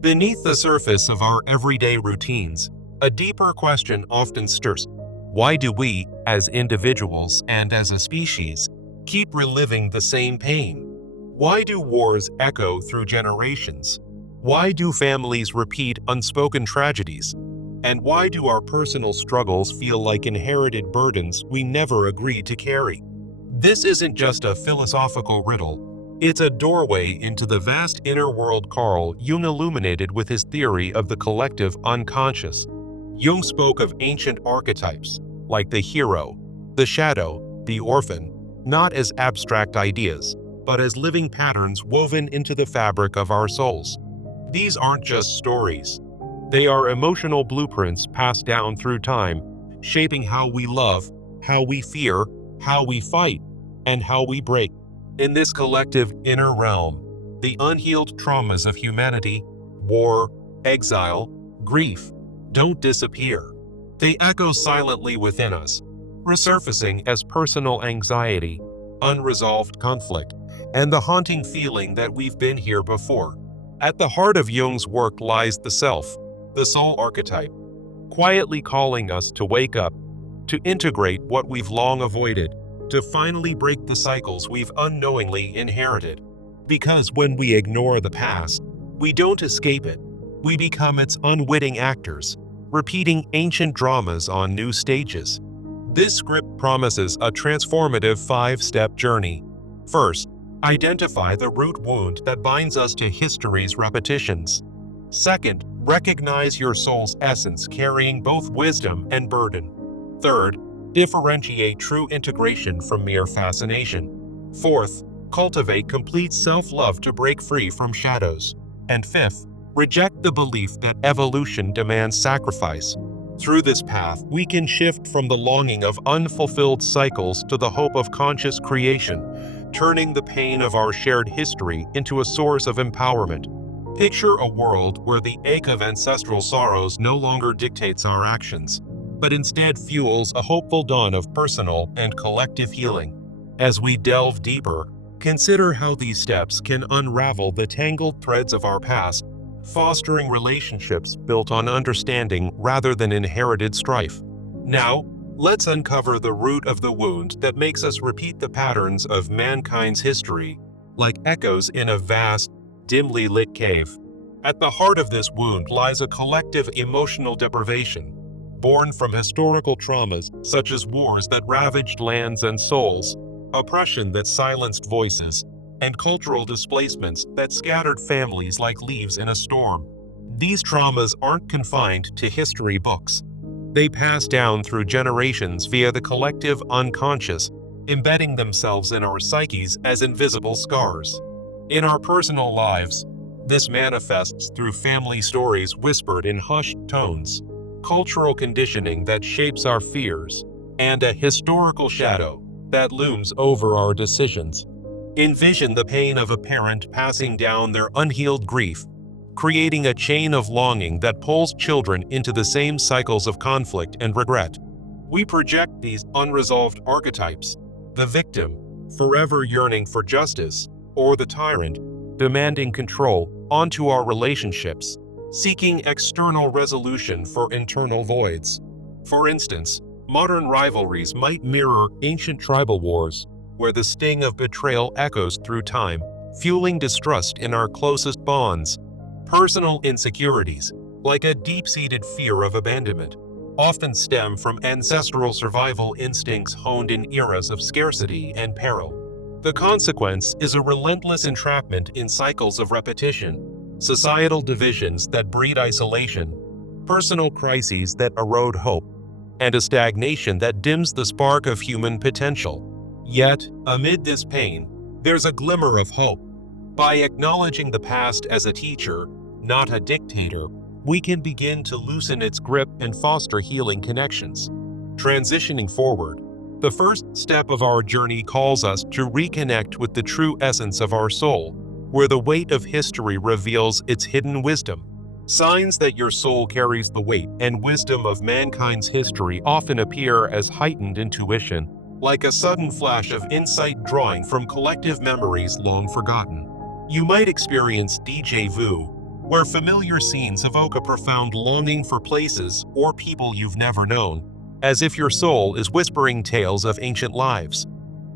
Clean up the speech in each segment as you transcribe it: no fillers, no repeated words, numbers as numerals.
Beneath the surface of our everyday routines, a deeper question often stirs. Why do we, as individuals and as a species, keep reliving the same pain? Why do wars echo through generations? Why do families repeat unspoken tragedies? And why do our personal struggles feel like inherited burdens we never agreed to carry? This isn't just a philosophical riddle. It's a doorway into the vast inner world Carl Jung illuminated with his theory of the collective unconscious. Jung spoke of ancient archetypes, like the hero, the shadow, the orphan, not as abstract ideas, but as living patterns woven into the fabric of our souls. These aren't just stories. They are emotional blueprints passed down through time, shaping how we love, how we fear, how we fight, and how we break. In this collective inner realm, the unhealed traumas of humanity, war, exile, grief, don't disappear. They echo silently within us, resurfacing as personal anxiety, unresolved conflict, and the haunting feeling that we've been here before. At the heart of Jung's work lies the self, the soul archetype, quietly calling us to wake up, to integrate what we've long avoided, to finally break the cycles we've unknowingly inherited. Because when we ignore the past, we don't escape it. We become its unwitting actors, repeating ancient dramas on new stages. This script promises a transformative 5-step journey. First, identify the root wound that binds us to history's repetitions. Second, recognize your soul's essence carrying both wisdom and burden. Third, differentiate true integration from mere fascination. Fourth, cultivate complete self-love to break free from shadows. And fifth, reject the belief that evolution demands sacrifice. Through this path, we can shift from the longing of unfulfilled cycles to the hope of conscious creation, turning the pain of our shared history into a source of empowerment. Picture a world where the ache of ancestral sorrows no longer dictates our actions, but instead fuels a hopeful dawn of personal and collective healing. As we delve deeper, consider how these steps can unravel the tangled threads of our past, fostering relationships built on understanding rather than inherited strife. Now, let's uncover the root of the wound that makes us repeat the patterns of mankind's history, like echoes in a vast, dimly lit cave. At the heart of this wound lies a collective emotional deprivation, born from historical traumas such as wars that ravaged lands and souls, oppression that silenced voices, and cultural displacements that scattered families like leaves in a storm. These traumas aren't confined to history books. They pass down through generations via the collective unconscious, embedding themselves in our psyches as invisible scars. In our personal lives, this manifests through family stories whispered in hushed tones, cultural conditioning that shapes our fears, and a historical shadow that looms over our decisions. Envision the pain of a parent passing down their unhealed grief, creating a chain of longing that pulls children into the same cycles of conflict and regret. We project these unresolved archetypes, the victim, forever yearning for justice, or the tyrant, demanding control, onto our relationships, seeking external resolution for internal voids. For instance, modern rivalries might mirror ancient tribal wars, where the sting of betrayal echoes through time, fueling distrust in our closest bonds. Personal insecurities, like a deep-seated fear of abandonment, often stem from ancestral survival instincts honed in eras of scarcity and peril. The consequence is a relentless entrapment in cycles of repetition, societal divisions that breed isolation, personal crises that erode hope, and a stagnation that dims the spark of human potential. Yet, amid this pain, there's a glimmer of hope. By acknowledging the past as a teacher, not a dictator, we can begin to loosen its grip and foster healing connections. Transitioning forward, the first step of our journey calls us to reconnect with the true essence of our soul, where the weight of history reveals its hidden wisdom. Signs that your soul carries the weight and wisdom of mankind's history often appear as heightened intuition, like a sudden flash of insight drawing from collective memories long forgotten. You might experience déjà vu, where familiar scenes evoke a profound longing for places or people you've never known, as if your soul is whispering tales of ancient lives.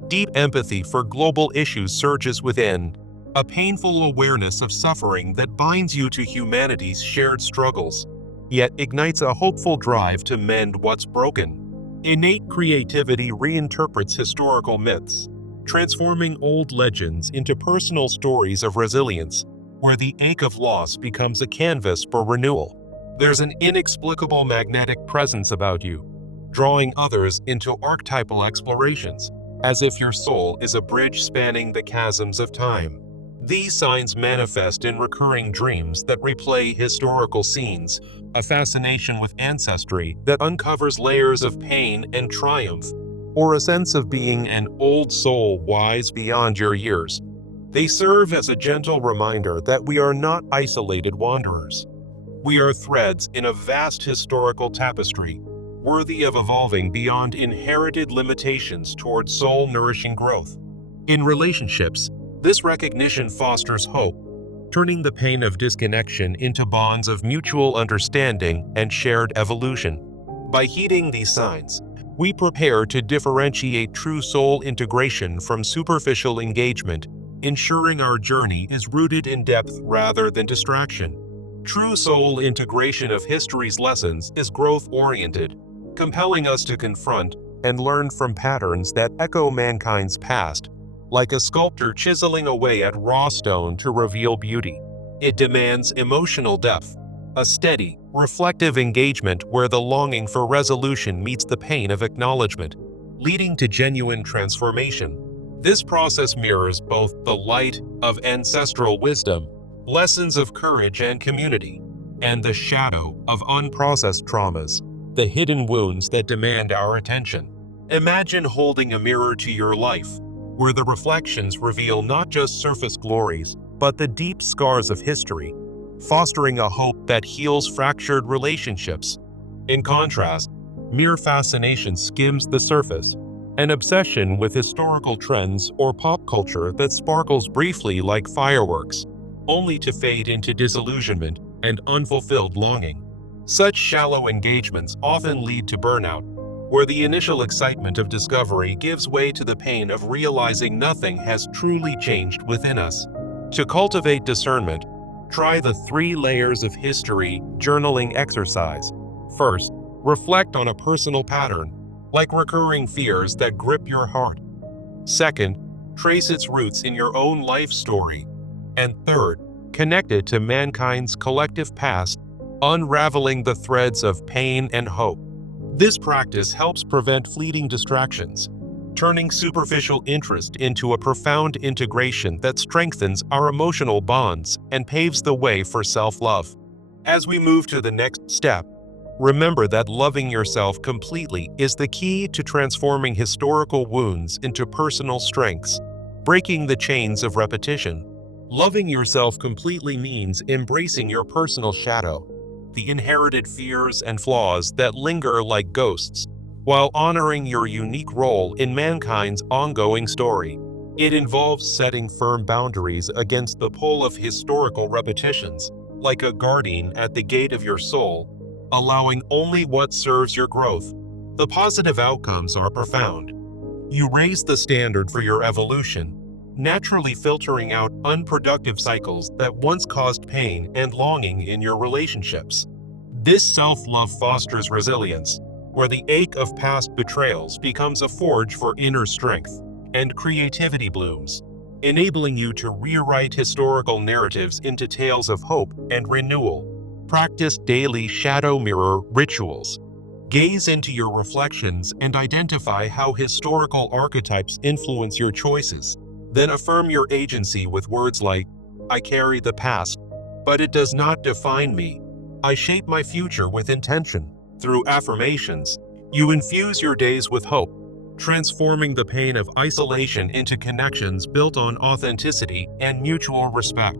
Deep empathy for global issues surges within, a painful awareness of suffering that binds you to humanity's shared struggles, yet ignites a hopeful drive to mend what's broken. Innate creativity reinterprets historical myths, transforming old legends into personal stories of resilience, where the ache of loss becomes a canvas for renewal. There's an inexplicable magnetic presence about you, drawing others into archetypal explorations, as if your soul is a bridge spanning the chasms of time. These signs manifest in recurring dreams that replay historical scenes, a fascination with ancestry that uncovers layers of pain and triumph, or a sense of being an old soul wise beyond your years. They serve as a gentle reminder that we are not isolated wanderers. We are threads in a vast historical tapestry, worthy of evolving beyond inherited limitations toward soul-nourishing growth. In relationships, this recognition fosters hope, turning the pain of disconnection into bonds of mutual understanding and shared evolution. By heeding these signs, we prepare to differentiate true soul integration from superficial engagement, ensuring our journey is rooted in depth rather than distraction. True soul integration of history's lessons is growth-oriented, compelling us to confront and learn from patterns that echo mankind's past, like a sculptor chiseling away at raw stone to reveal beauty. It demands emotional depth, a steady, reflective engagement where the longing for resolution meets the pain of acknowledgement, leading to genuine transformation. This process mirrors both the light of ancestral wisdom, lessons of courage and community, and the shadow of unprocessed traumas, the hidden wounds that demand our attention. Imagine holding a mirror to your life, where the reflections reveal not just surface glories, but the deep scars of history, fostering a hope that heals fractured relationships. In contrast, mere fascination skims the surface, an obsession with historical trends or pop culture that sparkles briefly like fireworks, only to fade into disillusionment and unfulfilled longing. Such shallow engagements often lead to burnout, where the initial excitement of discovery gives way to the pain of realizing nothing has truly changed within us. To cultivate discernment, try the 3 layers of history journaling exercise. First, reflect on a personal pattern, like recurring fears that grip your heart. Second, trace its roots in your own life story. And third, connect it to mankind's collective past, unraveling the threads of pain and hope. This practice helps prevent fleeting distractions, turning superficial interest into a profound integration that strengthens our emotional bonds and paves the way for self-love. As we move to the next step, remember that loving yourself completely is the key to transforming historical wounds into personal strengths, breaking the chains of repetition. Loving yourself completely means embracing your personal shadow, the inherited fears and flaws that linger like ghosts, while honoring your unique role in mankind's ongoing story. It involves setting firm boundaries against the pull of historical repetitions, like a guardian at the gate of your soul, allowing only what serves your growth. The positive outcomes are profound. You raise the standard for your evolution, naturally filtering out unproductive cycles that once caused pain and longing in your relationships. This self-love fosters resilience, where the ache of past betrayals becomes a forge for inner strength, and creativity blooms, enabling you to rewrite historical narratives into tales of hope and renewal. Practice daily shadow mirror rituals. Gaze into your reflections and identify how historical archetypes influence your choices. Then affirm your agency with words like, "I carry the past, but it does not define me. I shape my future with intention." Through affirmations, you infuse your days with hope, transforming the pain of isolation into connections built on authenticity and mutual respect.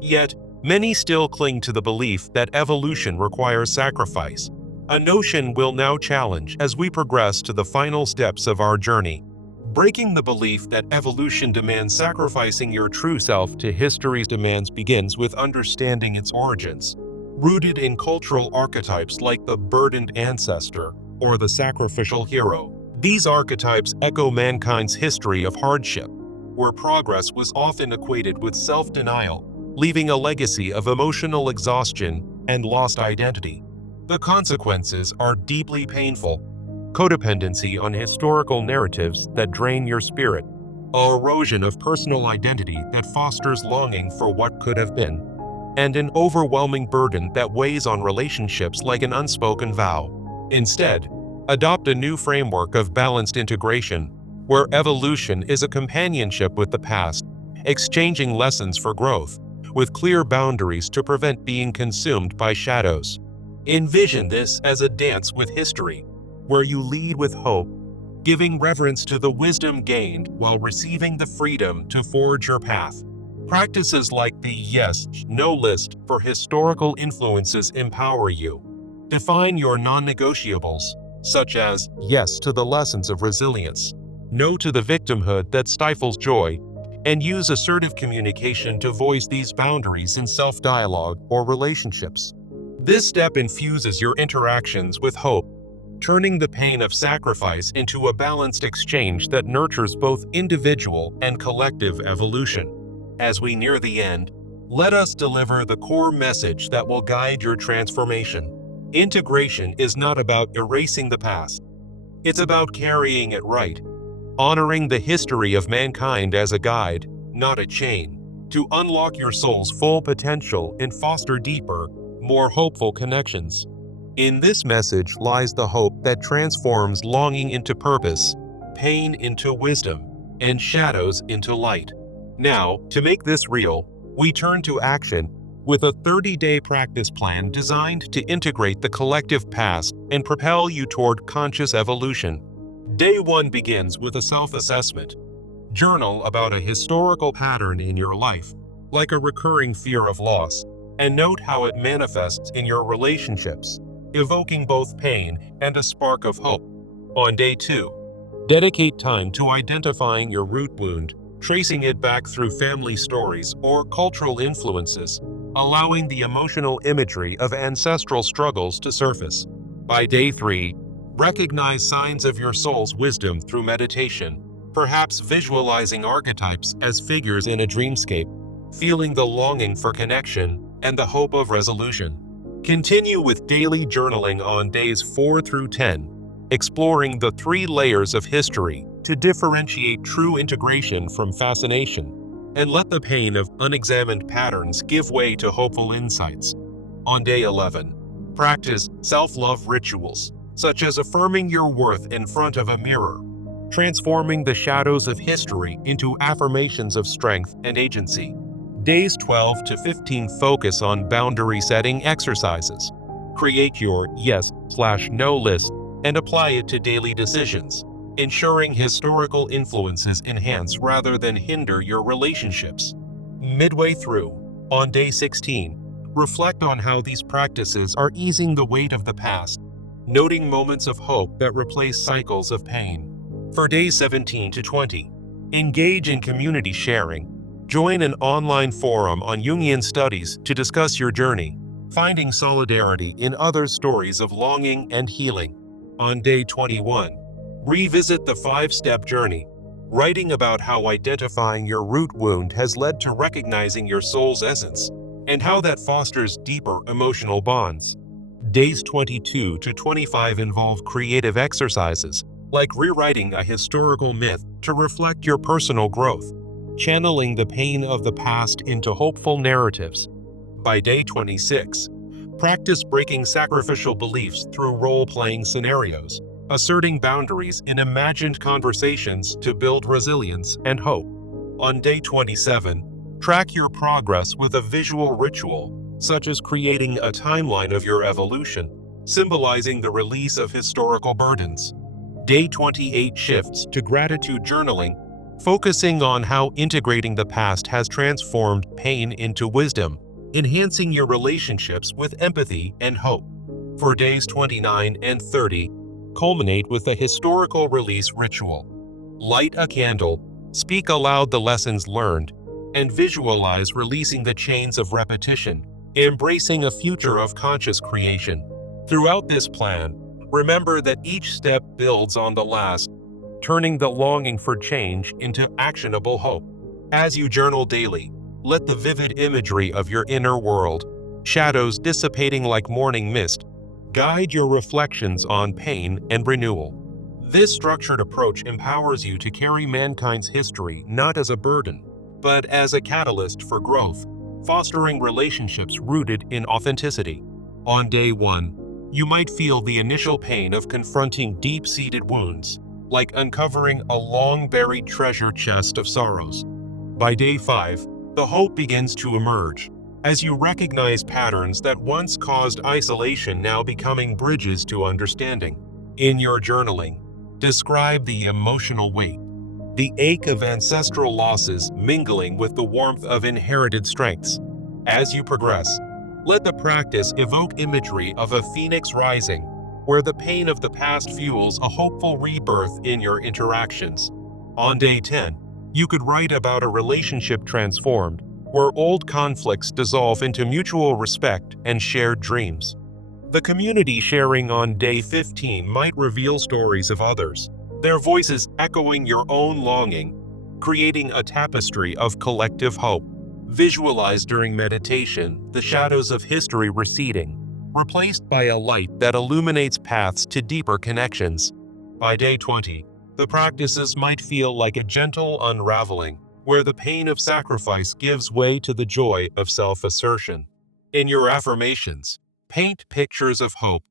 Yet, many still cling to the belief that evolution requires sacrifice, a notion we'll now challenge as we progress to the final steps of our journey. Breaking the belief that evolution demands sacrificing your true self to history's demands begins with understanding its origins, rooted in cultural archetypes like the burdened ancestor or the sacrificial hero. These archetypes echo mankind's history of hardship, where progress was often equated with self-denial, leaving a legacy of emotional exhaustion and lost identity. The consequences are deeply painful: codependency on historical narratives that drain your spirit, a erosion of personal identity that fosters longing for what could have been, and an overwhelming burden that weighs on relationships like an unspoken vow. Instead, adopt a new framework of balanced integration, where evolution is a companionship with the past, exchanging lessons for growth, with clear boundaries to prevent being consumed by shadows. Envision this as a dance with history, where you lead with hope, giving reverence to the wisdom gained while receiving the freedom to forge your path. Practices like the yes/no list for historical influences empower you. Define your non-negotiables, such as yes to the lessons of resilience, no to the victimhood that stifles joy, and use assertive communication to voice these boundaries in self-dialogue or relationships. This step infuses your interactions with hope, turning the pain of sacrifice into a balanced exchange that nurtures both individual and collective evolution. As we near the end, let us deliver the core message that will guide your transformation. Integration is not about erasing the past. It's about carrying it right, honoring the history of mankind as a guide, not a chain, to unlock your soul's full potential and foster deeper, more hopeful connections. In this message lies the hope that transforms longing into purpose, pain into wisdom, and shadows into light. Now, to make this real, we turn to action with a 30-day practice plan designed to integrate the collective past and propel you toward conscious evolution. Day 1 begins with a self-assessment. Journal about a historical pattern in your life, like a recurring fear of loss, and note how it manifests in your relationships, evoking both pain and a spark of hope. On day 2, dedicate time to identifying your root wound, tracing it back through family stories or cultural influences, allowing the emotional imagery of ancestral struggles to surface. By day 3, recognize signs of your soul's wisdom through meditation, perhaps visualizing archetypes as figures in a dreamscape, feeling the longing for connection and the hope of resolution. Continue with daily journaling on days 4 through 10, exploring the 3 layers of history to differentiate true integration from fascination, and let the pain of unexamined patterns give way to hopeful insights. On day 11, practice self-love rituals, such as affirming your worth in front of a mirror, transforming the shadows of history into affirmations of strength and agency. Days 12 to 15 focus on boundary-setting exercises. Create your yes/no list and apply it to daily decisions, ensuring historical influences enhance rather than hinder your relationships. Midway through, on day 16, reflect on how these practices are easing the weight of the past, noting moments of hope that replace cycles of pain. For days 17 to 20, engage in community sharing. Join an online forum on Jungian studies to discuss your journey, finding solidarity in others' stories of longing and healing. On day 21, revisit the 5-step journey, writing about how identifying your root wound has led to recognizing your soul's essence, and how that fosters deeper emotional bonds. Days 22 to 25 involve creative exercises, like rewriting a historical myth to reflect your personal growth, channeling the pain of the past into hopeful narratives. By day 26, practice breaking sacrificial beliefs through role-playing scenarios, asserting boundaries in imagined conversations to build resilience and hope. On day 27, track your progress with a visual ritual, such as creating a timeline of your evolution, symbolizing the release of historical burdens. Day 28 shifts to gratitude journaling, focusing on how integrating the past has transformed pain into wisdom, enhancing your relationships with empathy and hope. For days 29 and 30, culminate with a historical release ritual, Light a candle, speak aloud the lessons learned, and visualize releasing the chains of repetition, embracing a future of conscious creation. Throughout this plan, remember that each step builds on the last, turning the longing for change into actionable hope. As you journal daily, let the vivid imagery of your inner world, shadows dissipating like morning mist, guide your reflections on pain and renewal. This structured approach empowers you to carry mankind's history not as a burden, but as a catalyst for growth, fostering relationships rooted in authenticity. On day 1, you might feel the initial pain of confronting deep-seated wounds, like uncovering a long-buried treasure chest of sorrows. By day 5, the hope begins to emerge, as you recognize patterns that once caused isolation now becoming bridges to understanding. In your journaling, describe the emotional weight, the ache of ancestral losses mingling with the warmth of inherited strengths. As you progress, let the practice evoke imagery of a phoenix rising, where the pain of the past fuels a hopeful rebirth in your interactions. On day 10, you could write about a relationship transformed, where old conflicts dissolve into mutual respect and shared dreams. The community sharing on day 15 might reveal stories of others, their voices echoing your own longing, creating a tapestry of collective hope. Visualize during meditation the shadows of history receding, replaced by a light that illuminates paths to deeper connections. By day 20, the practices might feel like a gentle unraveling, where the pain of sacrifice gives way to the joy of self-assertion. In your affirmations, paint pictures of hope.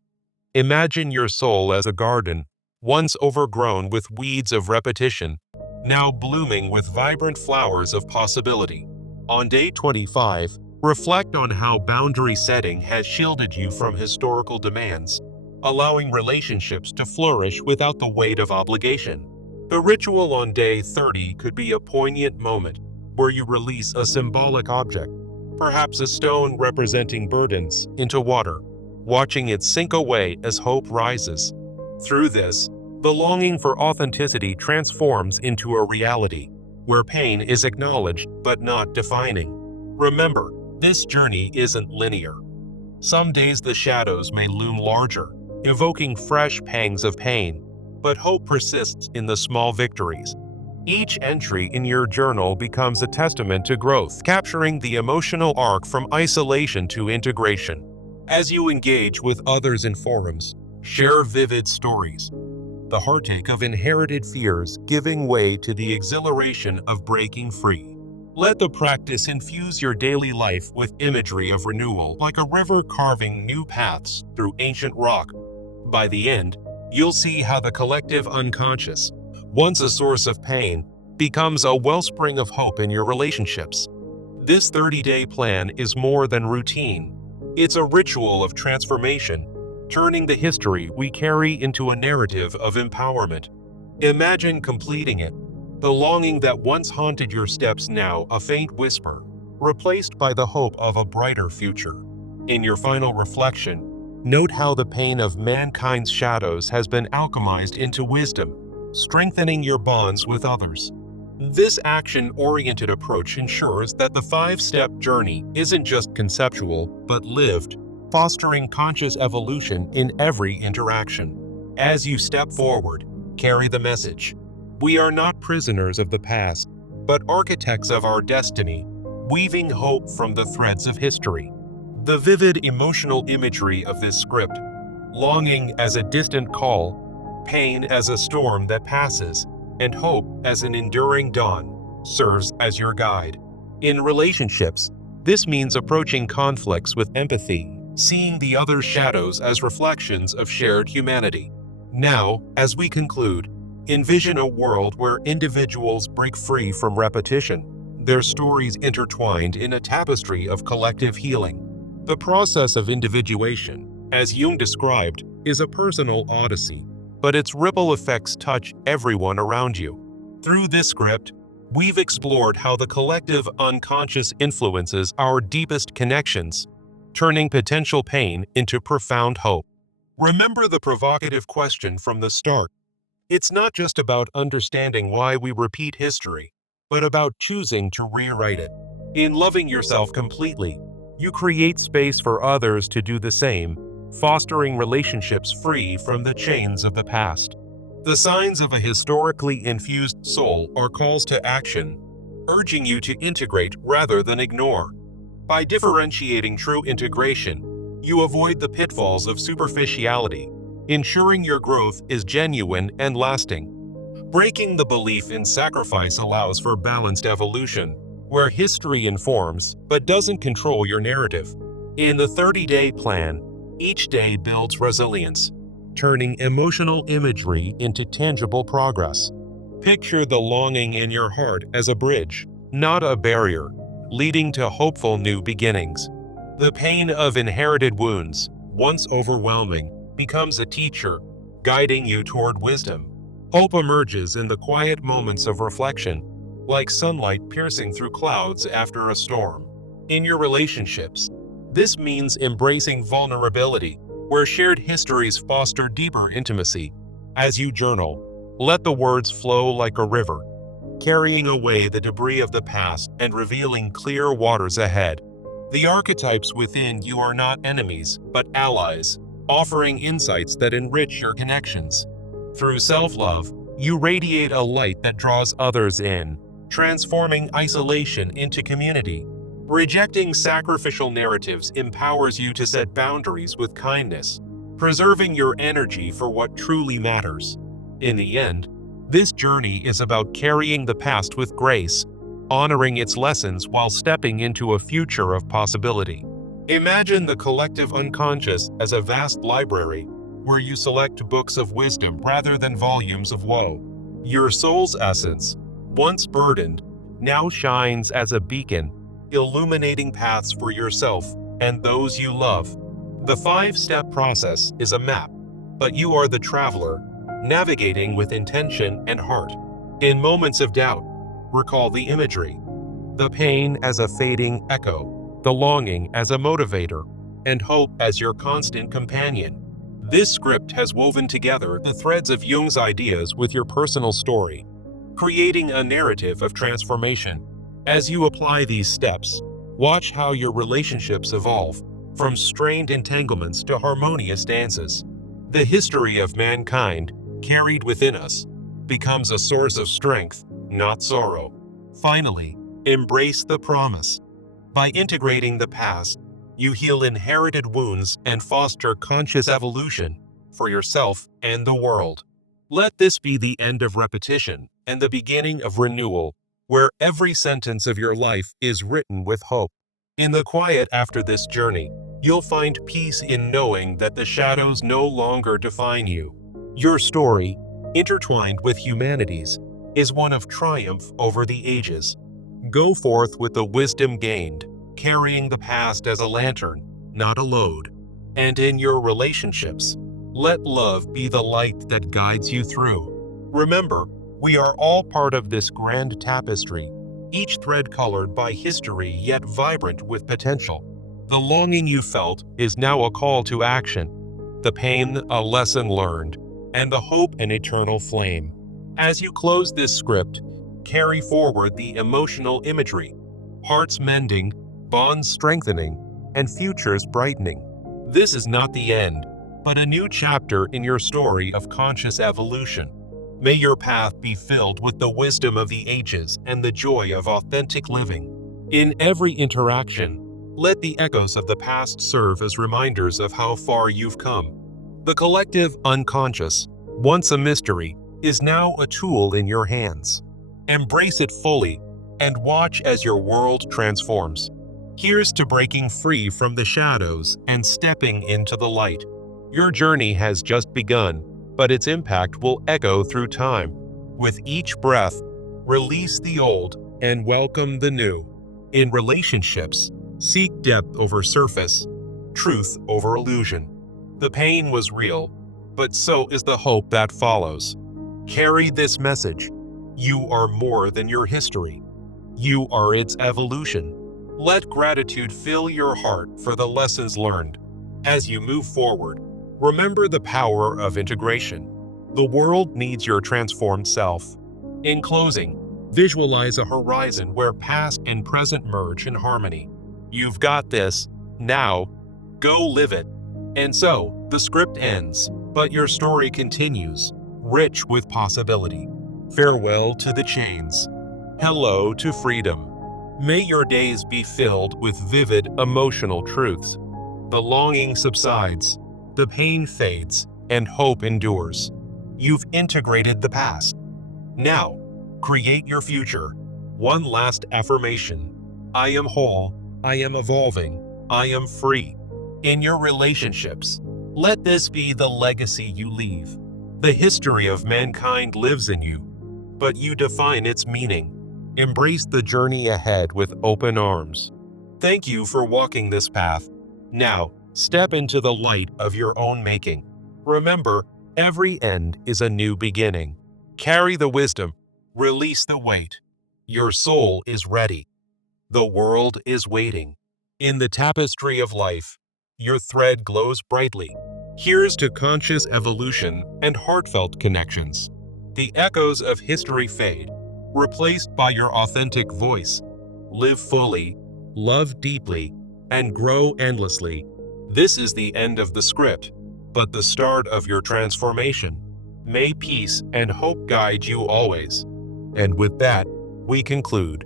Imagine your soul as a garden, once overgrown with weeds of repetition, now blooming with vibrant flowers of possibility. On day 25, reflect on how boundary setting has shielded you from historical demands, allowing relationships to flourish without the weight of obligation. The ritual on day 30 could be a poignant moment where you release a symbolic object, perhaps a stone representing burdens, into water, watching it sink away as hope rises. Through this, the longing for authenticity transforms into a reality, where pain is acknowledged but not defining. Remember, this journey isn't linear. Some days the shadows may loom larger, evoking fresh pangs of pain, but hope persists in the small victories. Each entry in your journal becomes a testament to growth, capturing the emotional arc from isolation to integration. As you engage with others in forums, share vivid stories, the heartache of inherited fears giving way to the exhilaration of breaking free. Let the practice infuse your daily life with imagery of renewal, like a river carving new paths through ancient rock. By the end, you'll see how the collective unconscious, once a source of pain, becomes a wellspring of hope in your relationships. This 30-day plan is more than routine. It's a ritual of transformation, turning the history we carry into a narrative of empowerment. Imagine completing it, the longing that once haunted your steps now a faint whisper, replaced by the hope of a brighter future. In your final reflection, note how the pain of mankind's shadows has been alchemized into wisdom, strengthening your bonds with others. This action-oriented approach ensures that the 5-step journey isn't just conceptual, but lived, fostering conscious evolution in every interaction. As you step forward, carry the message. We are not prisoners of the past, but architects of our destiny, weaving hope from the threads of history. The vivid emotional imagery of this script, longing as a distant call, pain as a storm that passes, and hope as an enduring dawn, serves as your guide. In relationships, this means approaching conflicts with empathy, seeing the other's shadows as reflections of shared humanity. Now, as we conclude, envision a world where individuals break free from repetition, their stories intertwined in a tapestry of collective healing. The process of individuation, as Jung described, is a personal odyssey, but its ripple effects touch everyone around you. Through this script, we've explored how the collective unconscious influences our deepest connections, turning potential pain into profound hope. Remember the provocative question from the start. It's not just about understanding why we repeat history, but about choosing to rewrite it. In loving yourself completely, you create space for others to do the same, fostering relationships free from the chains of the past. The signs of a historically infused soul are calls to action, urging you to integrate rather than ignore. By differentiating true integration, you avoid the pitfalls of superficiality, ensuring your growth is genuine and lasting. Breaking the belief in sacrifice allows for balanced evolution, where history informs but doesn't control your narrative. In the 30-day plan, each day builds resilience, turning emotional imagery into tangible progress. Picture the longing in your heart as a bridge, not a barrier, leading to hopeful new beginnings. The pain of inherited wounds, once overwhelming, becomes a teacher, guiding you toward wisdom. Hope emerges in the quiet moments of reflection, like sunlight piercing through clouds after a storm. In your relationships, this means embracing vulnerability, where shared histories foster deeper intimacy. As you journal, let the words flow like a river, carrying away the debris of the past and revealing clear waters ahead. The archetypes within you are not enemies, but allies, offering insights that enrich your connections. Through self-love, you radiate a light that draws others in, transforming isolation into community. Rejecting sacrificial narratives empowers you to set boundaries with kindness, preserving your energy for what truly matters. In the end, this journey is about carrying the past with grace, honoring its lessons while stepping into a future of possibility. Imagine the collective unconscious as a vast library where you select books of wisdom rather than volumes of woe. Your soul's essence, once burdened, now shines as a beacon, illuminating paths for yourself and those you love. The 5-step process is a map, but you are the traveler, navigating with intention and heart. In moments of doubt, recall the imagery: the pain as a fading echo, the longing as a motivator, and hope as your constant companion. This script has woven together the threads of Jung's ideas with your personal story, creating a narrative of transformation. As you apply these steps, watch how your relationships evolve, from strained entanglements to harmonious dances. The history of mankind, carried within us, becomes a source of strength, not sorrow. Finally, embrace the promise. By integrating the past, you heal inherited wounds and foster conscious evolution for yourself and the world. Let this be the end of repetition and the beginning of renewal, where every sentence of your life is written with hope. In the quiet after this journey, you'll find peace in knowing that the shadows no longer define you. Your story, intertwined with humanity's, is one of triumph over the ages. Go forth with the wisdom gained, carrying the past as a lantern, not a load. And in your relationships, let love be the light that guides you through. Remember, we are all part of this grand tapestry, each thread colored by history yet vibrant with potential. The longing you felt is now a call to action, the pain a lesson learned, and the hope an eternal flame. As you close this script, carry forward the emotional imagery: hearts mending, bonds strengthening, and futures brightening. This is not the end, but a new chapter in your story of conscious evolution. May your path be filled with the wisdom of the ages and the joy of authentic living. In every interaction, let the echoes of the past serve as reminders of how far you've come. The collective unconscious, once a mystery, is now a tool in your hands. Embrace it fully and watch as your world transforms. Here's to breaking free from the shadows and stepping into the light. Your journey has just begun, but its impact will echo through time. With each breath, release the old and welcome the new. In relationships, seek depth over surface, truth over illusion. The pain was real, but so is the hope that follows. Carry this message: you are more than your history. You are its evolution. Let gratitude fill your heart for the lessons learned. As you move forward, remember the power of integration. The world needs your transformed self. In closing, visualize a horizon where past and present merge in harmony. You've got this. Now, go live it. And so, the script ends, but your story continues, rich with possibility. Farewell to the chains. Hello to freedom. May your days be filled with vivid emotional truths. The longing subsides, the pain fades, and hope endures. You've integrated the past. Now, create your future. One last affirmation. I am whole, I am evolving, I am free. In your relationships, let this be the legacy you leave. The history of mankind lives in you, but you define its meaning. Embrace the journey ahead with open arms. Thank you for walking this path. Now, step into the light of your own making. Remember, every end is a new beginning. Carry the wisdom, release the weight. Your soul is ready. The world is waiting. In the tapestry of life, your thread glows brightly. Here's to conscious evolution and heartfelt connections. The echoes of history fade, replaced by your authentic voice. Live fully, love deeply, and grow endlessly. This is the end of the script, but the start of your transformation. May peace and hope guide you always. And with that, we conclude.